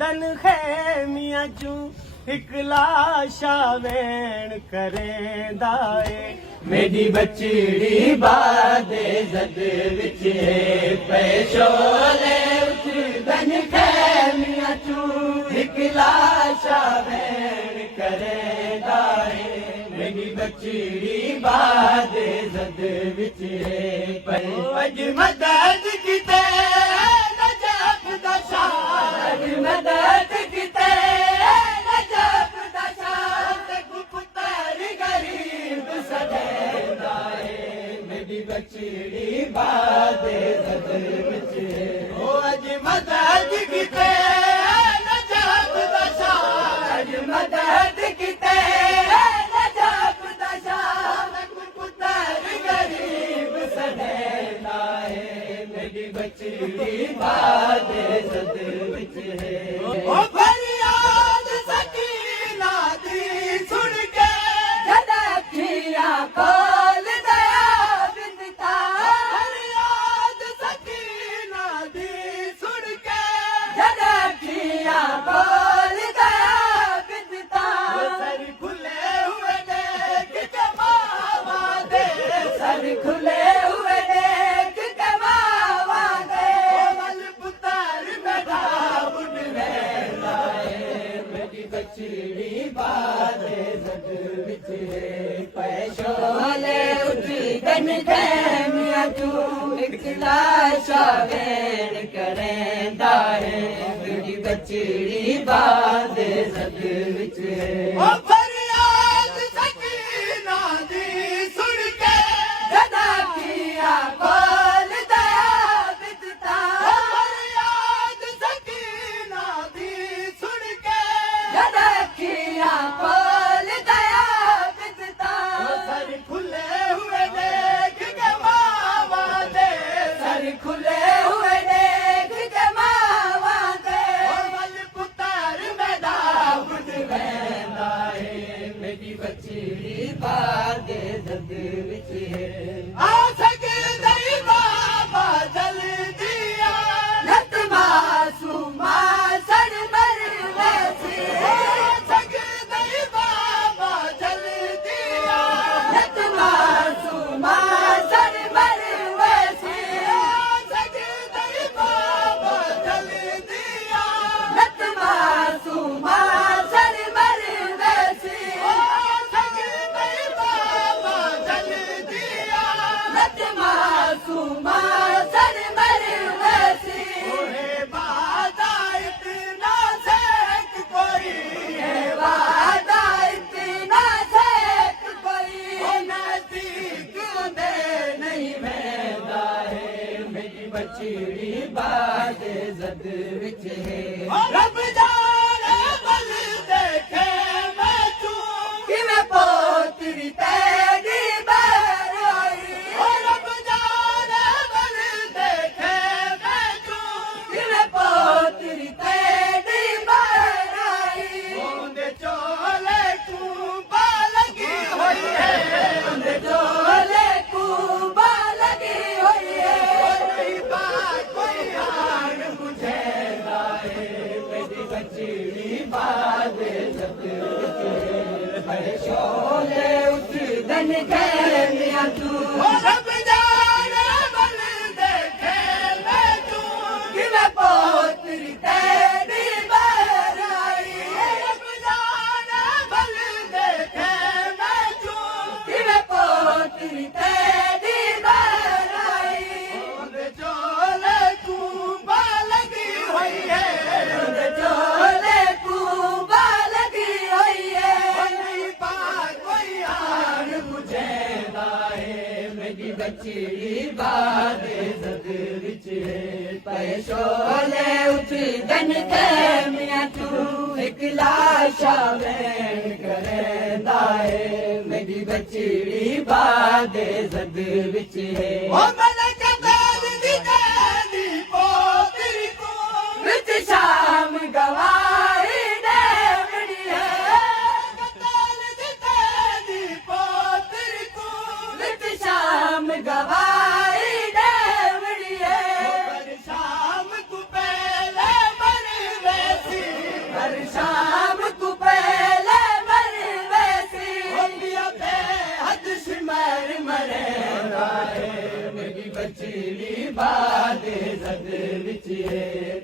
दन खैमिया चू एक लाशा वेण करेंदा ए मेरी बचड़ी बादे जद विच पैशोले उठ दन खैमिया चू एक लाशा वेण करेंदा ए मेरी बचड़ी बादे जद विच अज मदद किते नजफ दा शाह अज मदद किते नजफ दा शाह ते पुत्तर गरीब सदेंदा ए मेरी बचड़ी बादे जद विच ओ अज मदद किते नजफ दा शाह अज मदद किते नजफ दा शाह ते पुत्तर गरीब सदेंदा ए मेरी बचड़ी बादे जद विच ओ फरियाद सकीना दी सुन के जद अखियां खोल दया बिंदता फरियाद सकीना दी सुन के जद अखियां खोल दया बिंदता सर खुले हुए देख के मावा दे सर खुले हुए देख के मावा दे वल पुत्तर मेरा बुढ़ वेला ए मेरी बचड़ी बादे जद विच पैशोले उठी दन खैमिया चू एक लाशा वेण करेंदा ए मेरी बचड़ी बादे जद विच ओ फरियाद सकीना दी सुन के जद अखियां खोल दया बिंदता फरियाद सकीना दी सुन के जद अखियां खोल दया बिंदता सर खुले हुए देख के मावा दे सर खुले हुए देख के मावा दे वल पुत्तर मेरा बुढ़ वेंदा ए मेरी बचड़ी बादे जद विच आ सकदे बाबा जल्दी आ नत मासूमा सर मर वैसी आ सकदे बाबा जल्दी आ नत मासूमा सर मर वैसी आ सकदे बाबा जल्दी आ नत मासूमा सर मर वैसी आ सकदे बाबा जल्दी आ नत मासूमा सर मर वैसी ओहे वादा इतना सेक कोई है वादा इतना सेक कोई नजदीक दे नहीं वेंदा है मेरी बचड़ी बादे जद विच है रब जाने बल देखे मैं तू किवें पोतरी तेरी बार आई ओ रब जाने बल देखे मैं तू किवें पोतरी तेरी बार आई ओंदे चोले कूबा लगी होई है ओंदे चोले कूबा लगी होई है कोई बात कोई हाल मुझे लाए मेरी बचड़ी बादे जद विच पैशोले उठ दन खैमिया तू रब जाने बल देखे मैं तू किवें पोतरी तेरी बार आई रब जाने बल देखे मैं तू किवें पोतरी तेरी बार आई ओंदे चोले कूबा लगी होई है ओंदे चोले कूबा लगी होई है कोई बात कोई हाल मुझे लाए मेरी बचड़ी बादे जद विच पैशोले उठ दन खैमिया चू एक लाशा वेण करेंदा ए मेरी बचड़ी बादे जद विच ओ मलक दाद दी दादी पोतरी को विच शाम गवाही देवड़ी है कताल दी दादी पोतरी को विच शाम गवाही देवड़ी है शाम को पहले मर वैसी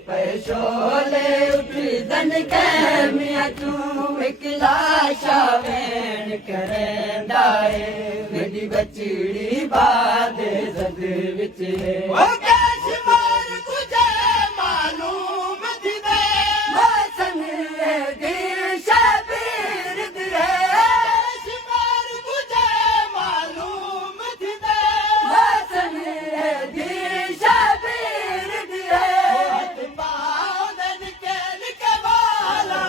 पैशोले उठदन के मियां तू एक लाशा वेण करेंदा है मेरी बचड़ी बाद जद विच है ओ कश्मीर तुझे मालूम थी दे मौसम दी शबीर दे कश्मीर तुझे मालूम थी दे मौसम दी शबीर दे हाथ बांधन के निकवाला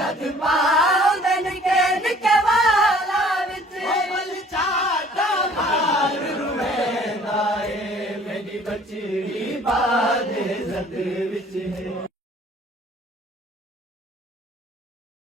हाथ बांधन के निकवाला विच अमल चाटा मार रुवेंदा है मेरी बचड़ी बाद जद विच है